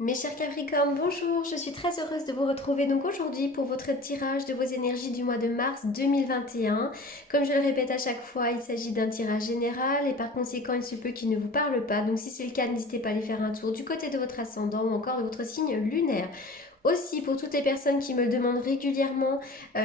Mes chers Capricornes, bonjour, je suis très heureuse de vous retrouver donc aujourd'hui pour votre tirage de vos énergies du mois de mars 2021. Comme je le répète à chaque fois, il s'agit d'un tirage général et par conséquent il se peut qu'il ne vous parle pas. Donc si c'est le cas, n'hésitez pas à aller faire un tour du côté de votre ascendant ou encore de votre signe lunaire. Aussi, pour toutes les personnes qui me le demandent régulièrement,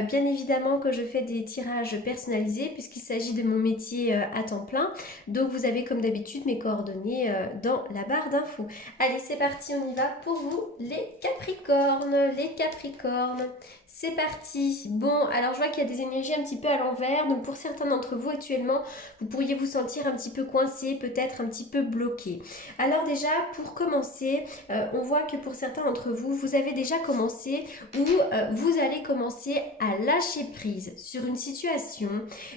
bien évidemment que je fais des tirages personnalisés puisqu'il s'agit de mon métier à temps plein. Donc vous avez comme d'habitude mes coordonnées dans la barre d'infos. Allez, c'est parti, on y va pour vous les Capricornes. Les Capricornes, c'est parti. Bon, alors je vois qu'il y a des énergies un petit peu à l'envers. Donc pour certains d'entre vous actuellement, vous pourriez vous sentir un petit peu coincé, peut-être un petit peu bloqué. Alors déjà, pour commencer, on voit que pour certains d'entre vous, vous avez déjà commencé ou vous allez commencer à lâcher prise sur une situation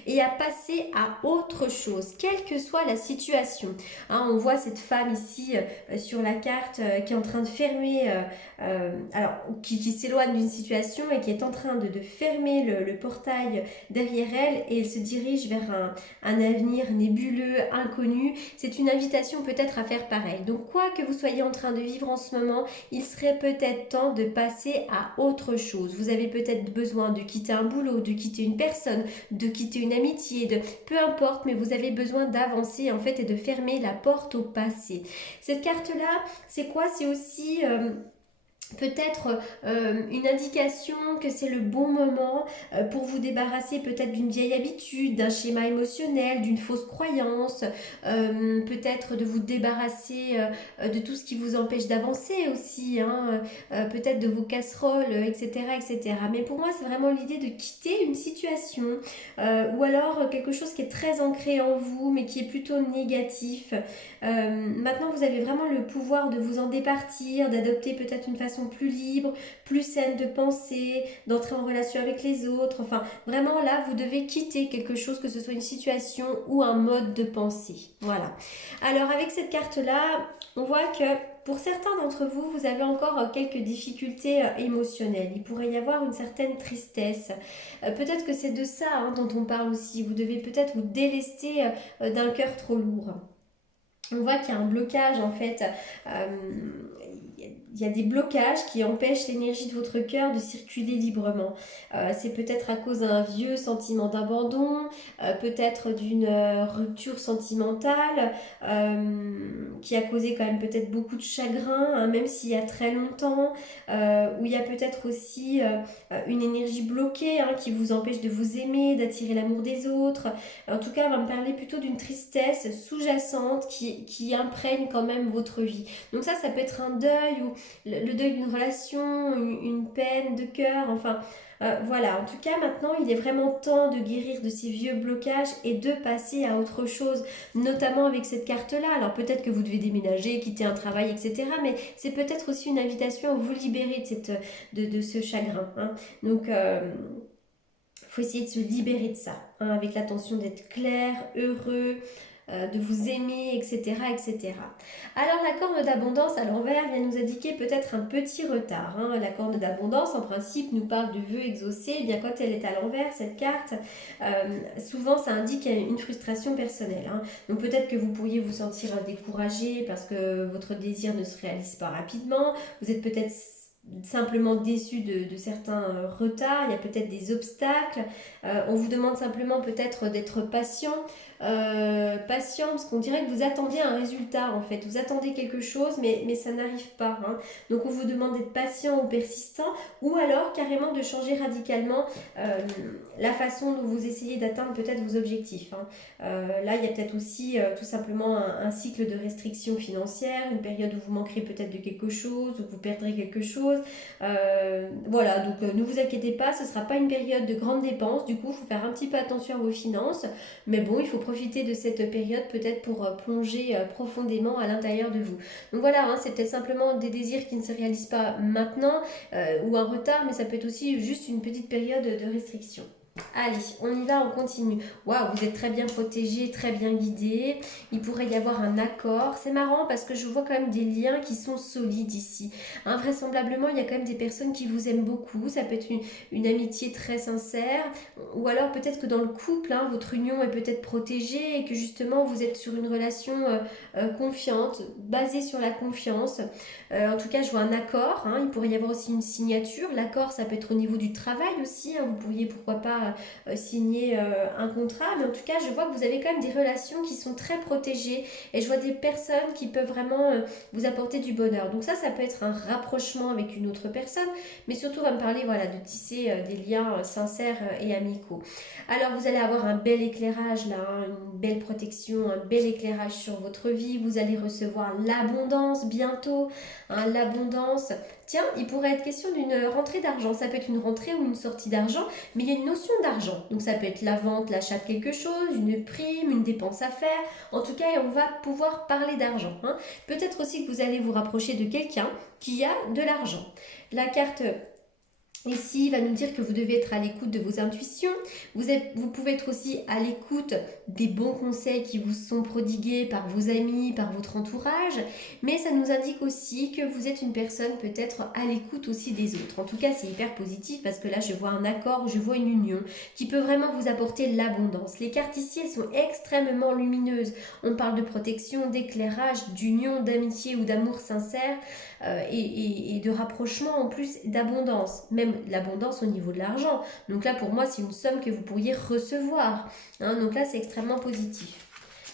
et à passer à autre chose, quelle que soit la situation. Hein, on voit cette femme ici sur la carte qui est en train de fermer, alors qui s'éloigne d'une situation et qui est en train de fermer le portail derrière elle et elle se dirige vers un avenir nébuleux, inconnu. C'est une invitation peut-être à faire pareil. Donc quoi que vous soyez en train de vivre en ce moment, il serait peut-être temps de passer à autre chose. Vous avez peut-être besoin de quitter un boulot, de quitter une personne, de quitter une amitié, peu importe, mais vous avez besoin d'avancer en fait et de fermer la porte au passé. Cette carte-là, c'est quoi? C'est aussi peut-être une indication que c'est le bon moment pour vous débarrasser peut-être d'une vieille habitude, d'un schéma émotionnel, d'une fausse croyance, peut-être de vous débarrasser de tout ce qui vous empêche d'avancer aussi, hein, peut-être de vos casseroles, etc., etc. Mais pour moi, c'est vraiment l'idée de quitter une situation ou alors quelque chose qui est très ancré en vous, mais qui est plutôt négatif. Maintenant, vous avez vraiment le pouvoir de vous en départir, d'adopter peut-être une façon plus libre, plus saine de penser, d'entrer en relation avec les autres. Enfin, vraiment là, vous devez quitter quelque chose, que ce soit une situation ou un mode de pensée. Voilà. Alors, avec cette carte-là, on voit que pour certains d'entre vous, vous avez encore quelques difficultés émotionnelles. Il pourrait y avoir une certaine tristesse. Peut-être que c'est de ça hein, dont on parle aussi. Vous devez peut-être vous délester d'un cœur trop lourd. On voit qu'il y a un blocage en fait. Il y a des blocages qui empêchent l'énergie de votre cœur de circuler librement. C'est peut-être à cause d'un vieux sentiment d'abandon, peut-être d'une rupture sentimentale qui a causé quand même peut-être beaucoup de chagrin, hein, même s'il y a très longtemps, où il y a peut-être aussi une énergie bloquée hein, qui vous empêche de vous aimer, d'attirer l'amour des autres. En tout cas, on va me parler plutôt d'une tristesse sous-jacente qui imprègne quand même votre vie. Donc ça peut être un deuil ou le deuil d'une relation, une peine de cœur, enfin voilà. En tout cas, maintenant, il est vraiment temps de guérir de ces vieux blocages et de passer à autre chose, notamment avec cette carte-là. Alors peut-être que vous devez déménager, quitter un travail, etc. Mais c'est peut-être aussi une invitation à vous libérer de ce chagrin. Hein. Donc faut essayer de se libérer de ça, hein, avec l'intention d'être clair, heureux, de vous aimer, etc., etc. Alors la corne d'abondance à l'envers vient nous indiquer peut-être un petit retard. Hein. La corne d'abondance, en principe, nous parle de vœux exaucés. Et bien quand elle est à l'envers, cette carte, souvent ça indique une frustration personnelle. Hein. Donc peut-être que vous pourriez vous sentir découragé parce que votre désir ne se réalise pas rapidement. Vous êtes peut-être simplement déçu de certains retards, il y a peut-être des obstacles. On vous demande simplement peut-être d'être patient, patient parce qu'on dirait que vous attendiez un résultat en fait, vous attendez quelque chose mais ça n'arrive pas. Hein. Donc on vous demande d'être patient ou persistant ou alors carrément de changer radicalement la façon dont vous essayez d'atteindre peut-être vos objectifs. Hein. Là il y a peut-être aussi tout simplement un cycle de restrictions financières, une période où vous manquerez peut-être de quelque chose, où vous perdrez quelque chose. Voilà, donc ne vous inquiétez pas, ce ne sera pas une période de grandes dépenses, du coup il faut faire un petit peu attention à vos finances, mais bon, il faut profiter de cette période peut-être pour plonger profondément à l'intérieur de vous. Donc voilà, hein, c'est peut-être simplement des désirs qui ne se réalisent pas maintenant ou un retard, mais ça peut être aussi juste une petite période de restriction. Allez, on y va, on continue. Waouh, vous êtes très bien protégé, très bien guidé. Il pourrait y avoir un accord. C'est marrant parce que je vois quand même des liens qui sont solides ici. Vraisemblablement, il y a quand même des personnes qui vous aiment beaucoup. Ça peut être une amitié très sincère. Ou alors peut-être que dans le couple, votre union est peut-être protégée et que justement vous êtes sur une relation confiante, basée sur la confiance. En tout cas, je vois un accord. Il pourrait y avoir aussi une signature. L'accord, ça peut être au niveau du travail aussi. Vous pourriez, pourquoi pas, signer un contrat. Mais en tout cas, je vois que vous avez quand même des relations qui sont très protégées. Et je vois des personnes qui peuvent vraiment vous apporter du bonheur. Donc ça peut être un rapprochement avec une autre personne. Mais surtout, on va me parler voilà, de tisser des liens sincères et amicaux. Alors, vous allez avoir un bel éclairage là, une belle protection, un bel éclairage sur votre vie. Vous allez recevoir l'abondance bientôt. L'abondance. Tiens, il pourrait être question d'une rentrée d'argent. Ça peut être une rentrée ou une sortie d'argent, mais il y a une notion d'argent. Donc ça peut être la vente, l'achat de quelque chose, une prime, une dépense à faire. En tout cas, on va pouvoir parler d'argent. Peut-être aussi que vous allez vous rapprocher de quelqu'un qui a de l'argent. La carte ici va nous dire que vous devez être à l'écoute de vos intuitions. Vous pouvez être aussi à l'écoute des bons conseils qui vous sont prodigués par vos amis, par votre entourage. Mais ça nous indique aussi que vous êtes une personne peut-être à l'écoute aussi des autres. En tout cas, c'est hyper positif parce que là, je vois un accord, je vois une union qui peut vraiment vous apporter l'abondance. Les cartes ici, elles sont extrêmement lumineuses. On parle de protection, d'éclairage, d'union, d'amitié ou d'amour sincère. Et de rapprochement en plus d'abondance, même l'abondance au niveau de l'argent. Donc là pour moi c'est une somme que vous pourriez recevoir. Donc là c'est extrêmement positif.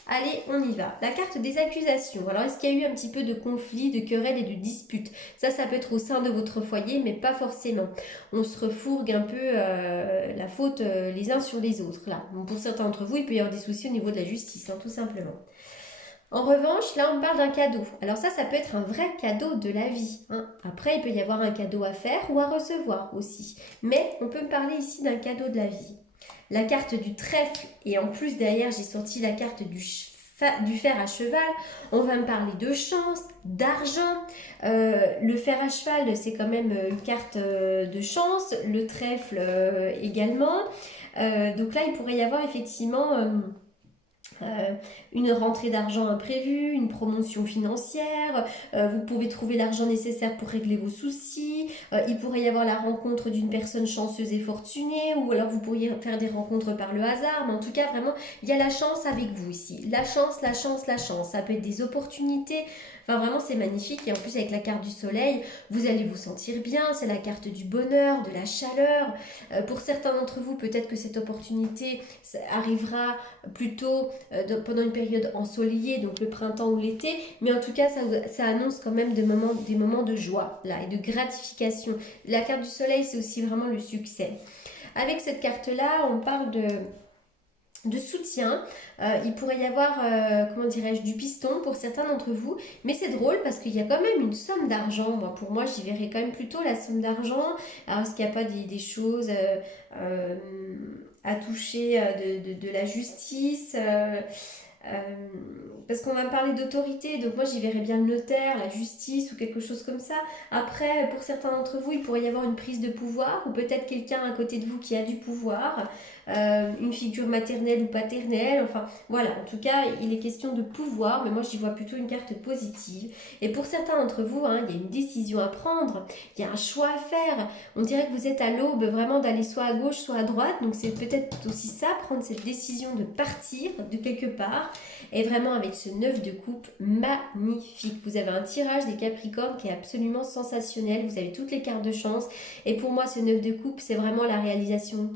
Allez, on y va. La carte des accusations. Alors, est-ce qu'il y a eu un petit peu de conflits, de querelles et de disputes? Ça peut être au sein de votre foyer, mais pas forcément. On se refourgue un peu la faute les uns sur les autres. Là, bon, pour certains d'entre vous, il peut y avoir des soucis au niveau de la justice, tout simplement. En revanche, là, on parle d'un cadeau. Alors ça peut être un vrai cadeau de la vie. Après, il peut y avoir un cadeau à faire ou à recevoir aussi. Mais on peut me parler ici d'un cadeau de la vie. La carte du trèfle, et en plus derrière, j'ai sorti la carte du fer à cheval. On va me parler de chance, d'argent. Le fer à cheval, c'est quand même une carte de chance. Le trèfle également. Donc là, il pourrait y avoir effectivement une rentrée d'argent imprévue, une promotion financière, vous pouvez trouver l'argent nécessaire pour régler vos soucis, il pourrait y avoir la rencontre d'une personne chanceuse et fortunée, ou alors vous pourriez faire des rencontres par le hasard, mais en tout cas vraiment, il y a la chance avec vous ici. La chance, la chance, la chance, ça peut être des opportunités, enfin vraiment c'est magnifique, et en plus avec la carte du soleil, vous allez vous sentir bien, c'est la carte du bonheur, de la chaleur. Pour certains d'entre vous, peut-être que cette opportunité arrivera plutôt pendant une période ensoleillée, donc le printemps ou l'été, mais en tout cas ça annonce quand même des moments de joie là, et de gratification. La carte du soleil, c'est aussi vraiment le succès. Avec cette carte-là, on parle de soutien. Il pourrait y avoir, comment dirais-je, du piston pour certains d'entre vous, mais c'est drôle parce qu'il y a quand même une somme d'argent. Pour moi, j'y verrais quand même plutôt la somme d'argent. Alors, est-ce qu'il n'y a pas des choses à toucher de la justice parce qu'on va me parler d'autorité, donc moi j'y verrais bien le notaire, la justice ou quelque chose comme ça. Après, pour certains d'entre vous, il pourrait y avoir une prise de pouvoir ou peut-être quelqu'un à côté de vous qui a du pouvoir, une figure maternelle ou paternelle, enfin voilà, en tout cas il est question de pouvoir, mais moi j'y vois plutôt une carte positive. Et pour certains d'entre vous, il y a une décision à prendre, il y a un choix à faire, on dirait que vous êtes à l'aube vraiment d'aller soit à gauche soit à droite, donc c'est peut-être aussi ça, prendre cette décision de partir de quelque part. Et vraiment avec ce 9 de coupe magnifique, vous avez un tirage des Capricornes qui est absolument sensationnel, vous avez toutes les cartes de chance, et pour moi ce 9 de coupe c'est vraiment la réalisation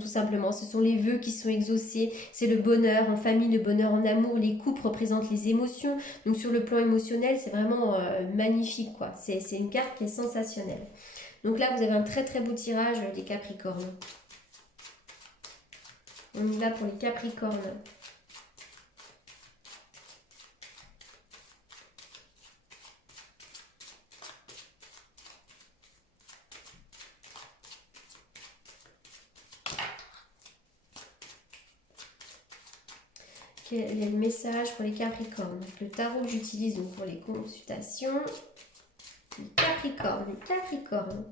tout simplement, ce sont les vœux qui sont exaucés, c'est le bonheur en famille, le bonheur en amour, les coupes représentent les émotions, donc sur le plan émotionnel c'est vraiment magnifique quoi, c'est une carte qui est sensationnelle. Donc là vous avez un très très beau tirage des Capricornes. On y va pour les Capricornes. Quel est le message pour les Capricornes? Le tarot que j'utilise pour les consultations. Les Capricornes.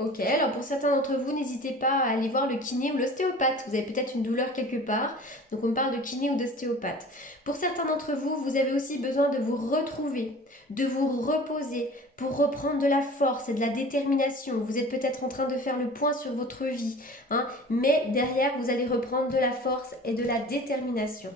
Ok, alors pour certains d'entre vous, n'hésitez pas à aller voir le kiné ou l'ostéopathe. Vous avez peut-être une douleur quelque part, donc on parle de kiné ou d'ostéopathe. Pour certains d'entre vous, vous avez aussi besoin de vous retrouver, de vous reposer pour reprendre de la force et de la détermination. Vous êtes peut-être en train de faire le point sur votre vie, hein, mais derrière, vous allez reprendre de la force et de la détermination.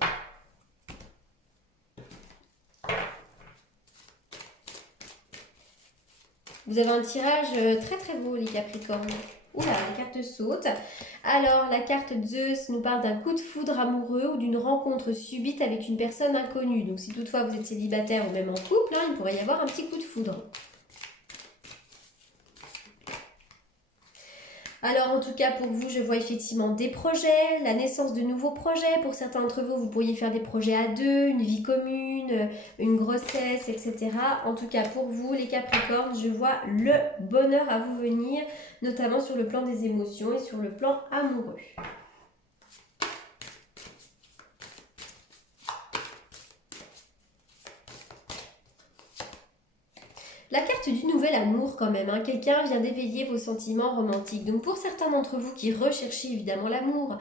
Vous avez un tirage très très beau, les Capricornes. Oula, la carte saute. Alors, la carte Zeus nous parle d'un coup de foudre amoureux ou d'une rencontre subite avec une personne inconnue. Donc, si toutefois vous êtes célibataire ou même en couple, hein, il pourrait y avoir un petit coup de foudre. Alors en tout cas pour vous, je vois effectivement des projets, la naissance de nouveaux projets. Pour certains d'entre vous, vous pourriez faire des projets à deux, une vie commune, une grossesse, etc. En tout cas pour vous, les Capricornes, je vois le bonheur à vous venir, notamment sur le plan des émotions et sur le plan amoureux. La carte du nouvel amour quand même, hein. Quelqu'un vient d'éveiller vos sentiments romantiques. Donc pour certains d'entre vous qui recherchez évidemment l'amour,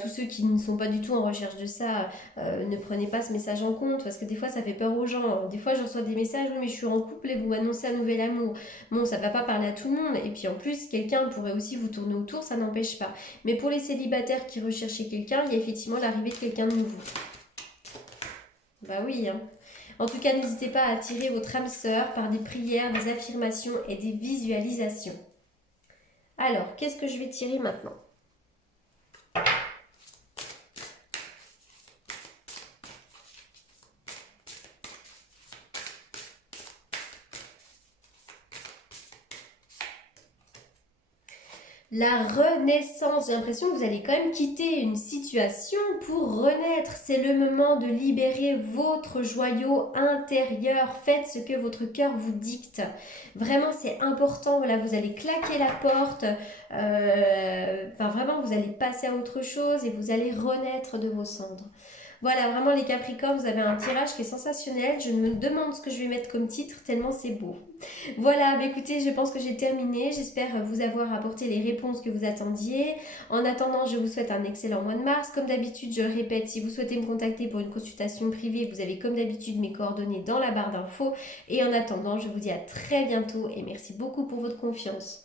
tous ceux qui ne sont pas du tout en recherche de ça, ne prenez pas ce message en compte parce que des fois ça fait peur aux gens. Des fois je reçois des messages, oui mais je suis en couple et vous m'annoncez un nouvel amour. Bon, ça ne va pas parler à tout le monde et puis en plus quelqu'un pourrait aussi vous tourner autour, ça n'empêche pas. Mais pour les célibataires qui recherchaient quelqu'un, il y a effectivement l'arrivée de quelqu'un de nouveau. Bah oui, hein. En tout cas, n'hésitez pas à attirer votre âme sœur par des prières, des affirmations et des visualisations. Alors, qu'est-ce que je vais tirer maintenant? La renaissance, j'ai l'impression que vous allez quand même quitter une situation pour renaître. C'est le moment de libérer votre joyau intérieur. Faites ce que votre cœur vous dicte. Vraiment, c'est important. Voilà, vous allez claquer la porte. Enfin, vraiment, vous allez passer à autre chose et vous allez renaître de vos cendres. Voilà, vraiment les Capricornes, vous avez un tirage qui est sensationnel. Je me demande ce que je vais mettre comme titre, tellement c'est beau. Voilà, bah écoutez, je pense que j'ai terminé. J'espère vous avoir apporté les réponses que vous attendiez. En attendant, je vous souhaite un excellent mois de mars. Comme d'habitude, je le répète, si vous souhaitez me contacter pour une consultation privée, vous avez comme d'habitude mes coordonnées dans la barre d'infos. Et en attendant, je vous dis à très bientôt et merci beaucoup pour votre confiance.